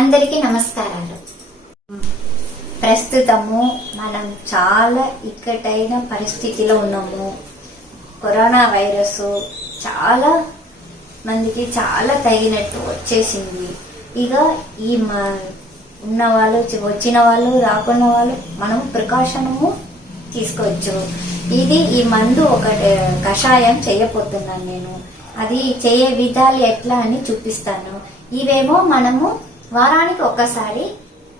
అందరికీ నమస్కారాలు. ప్రస్తుతము మనం చాలా ఇక్కటైన పరిస్థితిలో ఉన్నాము. కరోనా వైరస్ చాలా మందికి చాలా తగినట్టు వచ్చేసింది. ఇక ఈ ఉన్న వాళ్ళు, వచ్చిన వాళ్ళు, రాకున్న వాళ్ళు మనం ప్రికాషనము తీసుకోవచ్చు. ఈ మందు ఒక కషాయం చేయబోతున్నాను నేను. అది చేయే విధాలు ఎట్లా అని చూపిస్తాను. ఇవేమో మనము వారానికి ఒక్కసారి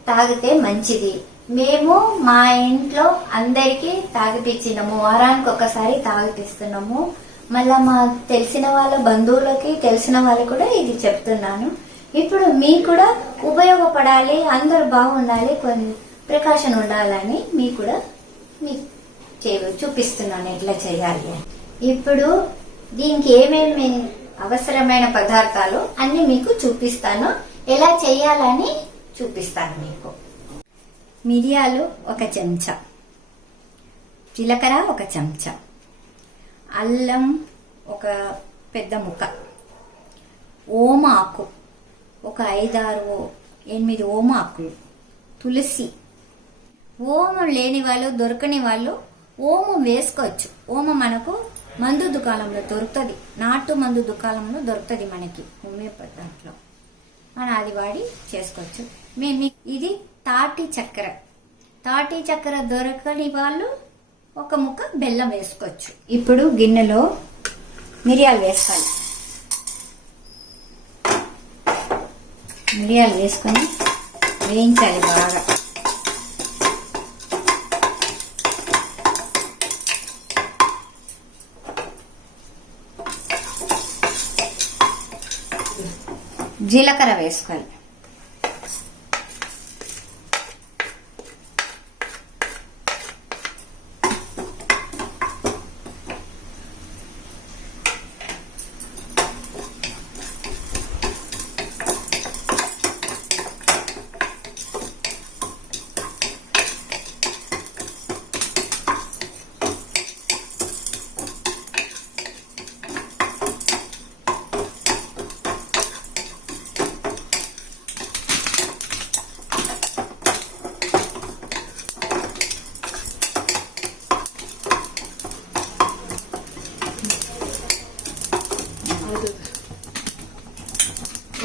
తాగితే మంచిది. మేము మా ఇంట్లో అందరికీ తాగిపించినాము, వారానికి ఒక్కసారి తాగిపిస్తున్నాము. మళ్ళా మా తెలిసిన వాళ్ళ బంధువులకి, తెలిసిన వాళ్ళకి కూడా ఇది చెప్తున్నాను. ఇప్పుడు మీకు కూడా ఉపయోగపడాలి, అందరూ బాగుండాలి, కొన్ని ప్రికాషన్ ఉండాలని మీకు కూడా చూపిస్తున్నాను ఎట్లా చేయాలి. ఇప్పుడు దీనికి ఏమేమి అవసరమైన పదార్థాలు అన్ని మీకు చూపిస్తాను, ఎలా చేయాలని చూపిస్తాను మీకు. మిరియాలు 1 చెంచా, జీలకర్ర 1 చెంచా, అల్లం 1 పెద్ద ముక్క, ఓమ ఆకు 5-6-8 ఓమ ఆకులు, తులసి. ఓమం లేని వాళ్ళు, దొరకని వాళ్ళు ఓమం వేసుకోవచ్చు. ఓమం మనకు మందు దుకాణంలో దొరుకుతుంది, నాటు మందు దుకాణంలో దొరుకుతుంది మనకి, హోమియోపతి దాంట్లో మనం అది వాడి చేసుకోవచ్చు. ఇది తాటి చక్కెర దొరకని వాళ్ళు 1 ముక్క బెల్లం వేసుకోవచ్చు. ఇప్పుడు గిన్నెలో మిరియాలు వేసుకోవాలి. మిరియాలు వేసుకొని వేయించాలి బాగా. జీలకర్ర వేసుకోవాలి.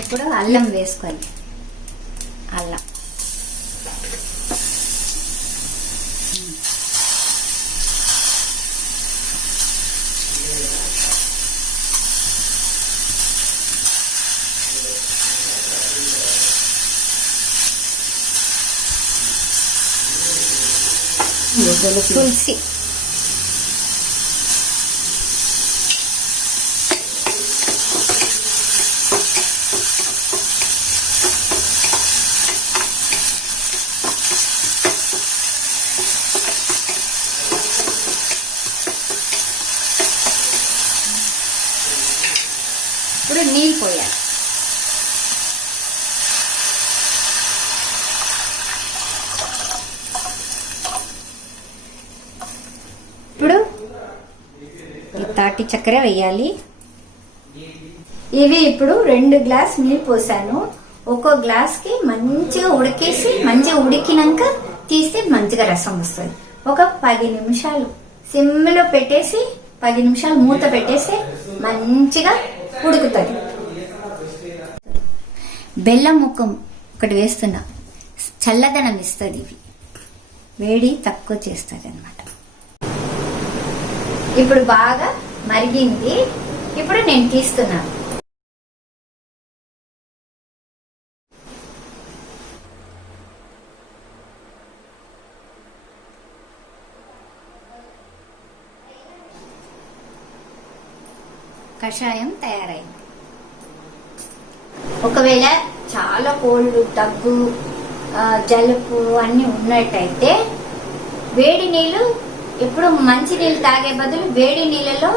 ఇప్పుడు అల్లం వేసుకోవాలి. అల్లం తులసి, ఇప్పుడు నీళ్ళు పోయాలి. ఇప్పుడు తాటి చక్కెర వేయాలి. ఇవి ఇప్పుడు 2 గ్లాస్ నీళ్ళు పోసాను. 1 గ్లాస్ కి మంచిగా ఉడికేసి, మంచిగా ఉడికినాక తీస్తే మంచిగా రసం వస్తుంది. ఒక 10 నిమిషాలు సిమ్లో పెట్టేసి 10 నిమిషాలు మూత పెట్టేసి మంచిగా ఉడుకుతుంది. బెల్లం ముక్క 1 వేస్తున్నా, చల్లదనం ఇస్తుంది. ఇవి వేడి తక్కువ చేస్తుంది అన్నమాట. ఇప్పుడు బాగా మరిగింది. ఇప్పుడు నేను తీస్తున్నాను. కషాయం తయారైంది. ఒకవేళ చాలా కోల్డ్, దగ్గు, జలుబు అన్ని ఉన్నట్టయితే వేడి నీళ్ళు, ఎప్పుడు మంచి నీళ్ళు తాగే బదులు వేడి నీళ్ళలో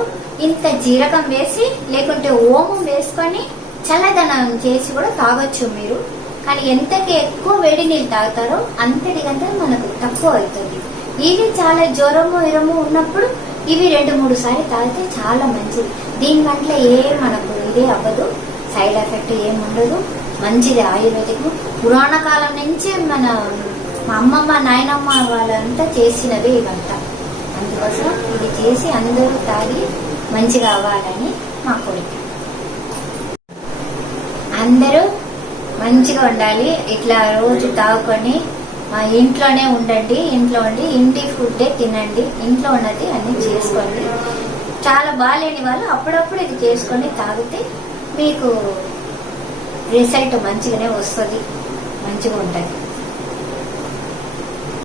ఇంత జీరకం వేసి, లేకుంటే ఓమం వేసుకొని చల్లదనం చేసి కూడా తాగొచ్చు మీరు. కానీ ఎంతకి ఎక్కువ వేడి నీళ్ళు తాగుతారో అంతటికంటే మనకు తక్కువ అవుతుంది. ఇది చాలా జ్వరము, ఇరము ఉన్నప్పుడు ఇవి 2-3 సార్లు తాగితే చాలా మంచిది. దీనివల్ల మనకు ఇదే అవ్వదు, సైడ్ ఎఫెక్ట్ ఏముండదు, మంచిది. ఆయుర్వేదిక్ పురాణ కాలం నుంచే మన మా అమ్మమ్మ నాయనమ్మ వాళ్ళంతా చేసినవి ఇవంతా. అందుకోసం ఇది చేసి అందరూ తాగి మంచిగా అవ్వాలని మా కోరిక. అందరూ మంచిగా ఉండాలి. ఇట్లా రోజు తాగుకొని ఇంట్లోనే ఉండండి. ఇంట్లో ఉండి ఇంటి ఫుడ్డే తినండి. ఇంట్లో ఉన్నది అన్ని చేసుకోండి. చాలా బాగాలేని వాళ్ళు అప్పుడప్పుడు ఇది చేసుకొని తాగితే మీకు రిజల్ట్ మంచిగానే వస్తుంది, మంచిగా ఉంటుంది.